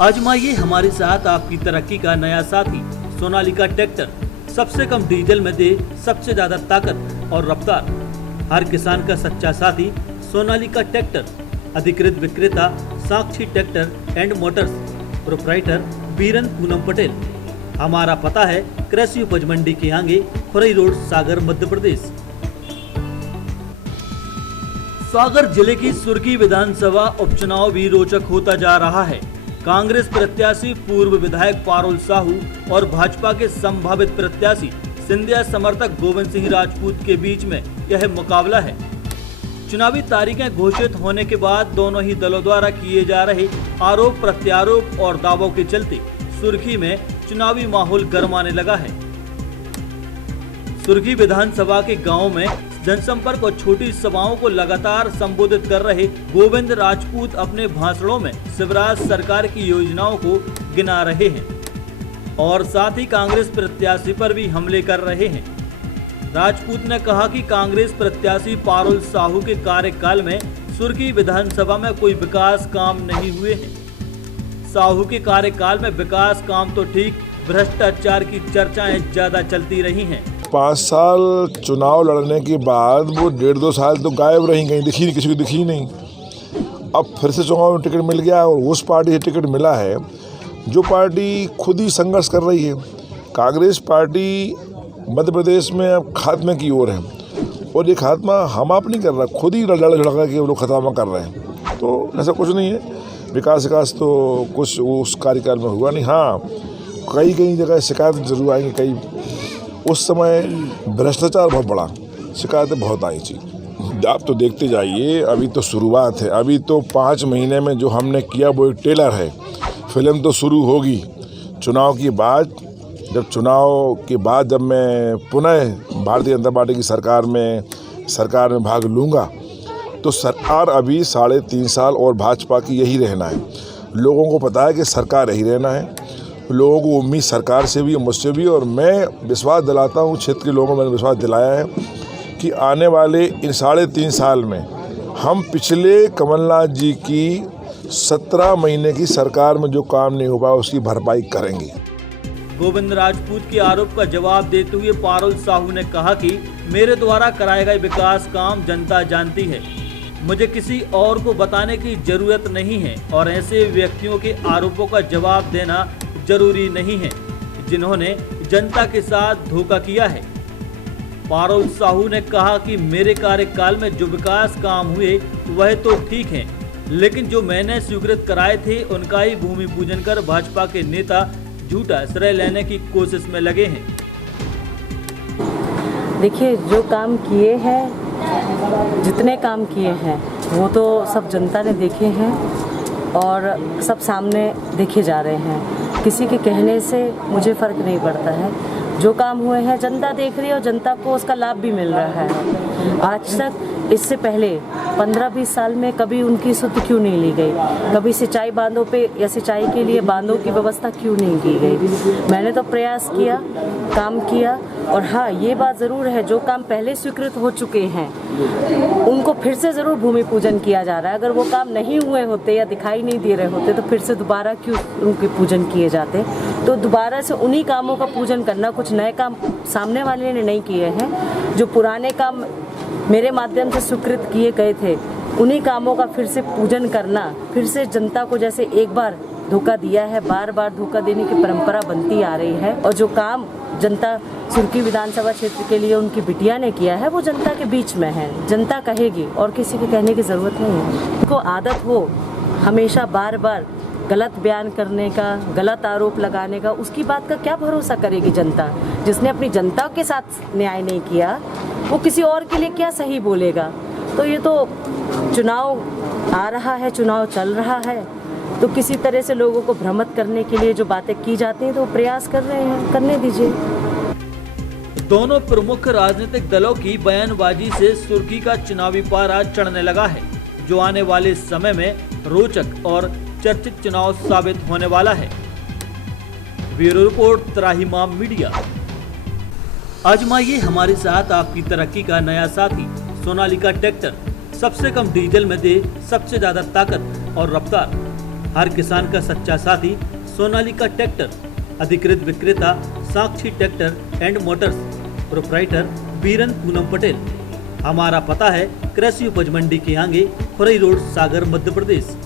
आजमाइए हमारे साथ आपकी तरक्की का नया साथी सोनालिका ट्रैक्टर। सबसे कम डीजल में दे सबसे ज्यादा ताकत और रफ्तार। हर किसान का सच्चा साथी सोनालिका ट्रैक्टर। अधिकृत विक्रेता Sakshi tractor and motors. Proprietor Biran Poonam Patel. हमारा पता है कृषि उपज मंडी के आगे, खुरई रोड, सागर, मध्य प्रदेश। सागर जिले की सुर्खी विधानसभा उपचुनाव भी रोचक होता जा रहा है। कांग्रेस प्रत्याशी पूर्व विधायक पारुल साहू और भाजपा के संभावित प्रत्याशी सिंधिया समर्थक गोविंद सिंह राजपूत के बीच में यह मुकाबला है। चुनावी तारीखें घोषित होने के बाद दोनों ही दलों द्वारा किए जा रहे आरोप प्रत्यारोप और दावों के चलते सुर्खी में चुनावी माहौल गरमाने लगा है। सुर्खी विधानसभा के गांवों में जनसंपर्क और छोटी सभाओं को लगातार संबोधित कर रहे गोविंद राजपूत अपने भाषणों में शिवराज सरकार की योजनाओं को गिना रहे हैं और साथ ही कांग्रेस प्रत्याशी पर भी हमले कर रहे हैं। राजपूत ने कहा कि कांग्रेस प्रत्याशी पारुल साहू के कार्यकाल में सुर्खी विधानसभा में कोई विकास काम नहीं हुए हैं। साहू के कार्यकाल में विकास काम तो ठीक, भ्रष्टाचार की चर्चाएं ज्यादा चलती रही हैं। 5 साल चुनाव लड़ने के बाद वो 1.5-2 साल तो गायब रही, कहीं दिखी नहीं, किसी को दिखी नहीं। अब फिर से चुनाव में टिकट मिल गया और उस पार्टी से टिकट मिला है जो पार्टी खुद ही संघर्ष कर रही है। कांग्रेस पार्टी मध्य प्रदेश में अब खात्मे की ओर है और ये खात्मा हम आप नहीं कर रहा, खुद ही लड़ झड़का के वो लोग खात्मा कर रहे हैं। तो ऐसा कुछ नहीं है, विकास तो कुछ उस कार्यकाल में हुआ नहीं। हाँ, कई जगह शिकायत जरूर आएंगी, कई उस समय भ्रष्टाचार बहुत बड़ा, शिकायतें बहुत आई थी। आप तो देखते जाइए, अभी तो शुरुआत है। अभी तो 5 महीने में जो हमने किया वो एक टेलर है, फिल्म तो शुरू होगी चुनाव के बाद। जब मैं पुनः भारतीय जनता पार्टी की सरकार में भाग लूँगा तो सरकार अभी 3.5 साल और भाजपा की यही रहना है। लोगों को पता है कि सरकार यही रहना है, लोगों को उम्मीद सरकार से भी, मुझसे भी, और मैं विश्वास दिलाता हूँ, क्षेत्र के लोगों को मैंने विश्वास दिलाया है कि आने वाले इन 3.5 साल में हम पिछले कमलनाथ जी की 17 महीने की सरकार में जो काम नहीं हो पाया उसकी भरपाई करेंगे। गोविंद राजपूत के आरोप का जवाब देते हुए पारुल साहू ने कहा कि मेरे द्वारा कराए गए विकास काम जनता जानती है, मुझे किसी और को बताने की जरूरत नहीं है और ऐसे व्यक्तियों के आरोपों का जवाब देना जरूरी नहीं है जिन्होंने जनता के साथ धोखा किया है। पारुल साहू ने कहा कि मेरे कार्यकाल में जो विकास काम हुए वह तो ठीक हैं, लेकिन जो मैंने स्वीकृत कराए थे उनका ही भूमि पूजन कर भाजपा के नेता झूठा श्रेय लेने की कोशिश में लगे हैं। देखिए, जो काम किए हैं, जितने काम किए हैं वो तो सब जनता ने देखे हैं और सब सामने देखे जा रहे हैं। किसी के कहने से मुझे फ़र्क नहीं पड़ता है। जो काम हुए हैं जनता देख रही है और जनता को उसका लाभ भी मिल रहा है। आज तक इससे पहले 15-20 साल में कभी उनकी सुध क्यों नहीं ली गई? कभी सिंचाई बांधों पे या सिंचाई के लिए बांधों की व्यवस्था क्यों नहीं की गई? मैंने तो प्रयास किया, काम किया। और हाँ, ये बात ज़रूर है, जो काम पहले स्वीकृत हो चुके हैं उनको फिर से ज़रूर भूमि पूजन किया जा रहा है। अगर वो काम नहीं हुए होते या दिखाई नहीं दे रहे होते तो फिर से दोबारा क्यों उनके पूजन किए जाते? तो दोबारा से उन्हीं कामों का पूजन करना, कुछ नए काम सामने वाले ने नहीं किए हैं। जो पुराने काम मेरे माध्यम से स्वीकृत किए गए थे उन्हीं कामों का फिर से पूजन करना, फिर से जनता को जैसे एक बार धोखा दिया है, बार बार धोखा देने की परंपरा बनती आ रही है। और जो काम जनता सुर्खी विधानसभा क्षेत्र के लिए उनकी बिटिया ने किया है वो जनता के बीच में है, जनता कहेगी और किसी के कहने की ज़रूरत नहीं है। उनको आदत हो हमेशा बार बार गलत बयान करने का, गलत आरोप लगाने का, उसकी बात का क्या भरोसा करेगी जनता? जिसने अपनी जनता के साथ न्याय नहीं किया वो किसी और के लिए क्या सही बोलेगा? तो ये तो चुनाव आ रहा है, चुनाव चल रहा है, तो किसी तरह से लोगों को भ्रमित करने के लिए जो बातें की जाती हैं तो वो प्रयास कर रहे हैं, करने दीजिए। दोनों प्रमुख राजनीतिक दलों की बयानबाजी से सुर्खी का चुनावी पारा चढ़ने लगा है, जो आने वाले समय में रोचक और चर्चित चुनाव साबित होने वाला है। Bureau report, Trahimam media. आजमाइए हमारे साथ आपकी तरक्की का नया साथी सोनालिका ट्रैक्टर। सबसे कम डीजल में दे सबसे ज्यादा ताकत और रफ्तार। हर किसान का सच्चा साथी सोनालिका ट्रैक्टर, अधिकृत विक्रेता Sakshi tractor and motors, proprietor Biran Poonam Patel. हमारा पता है कृषि उपज मंडी के आगे, खुरई रोड, सागर, मध्य प्रदेश।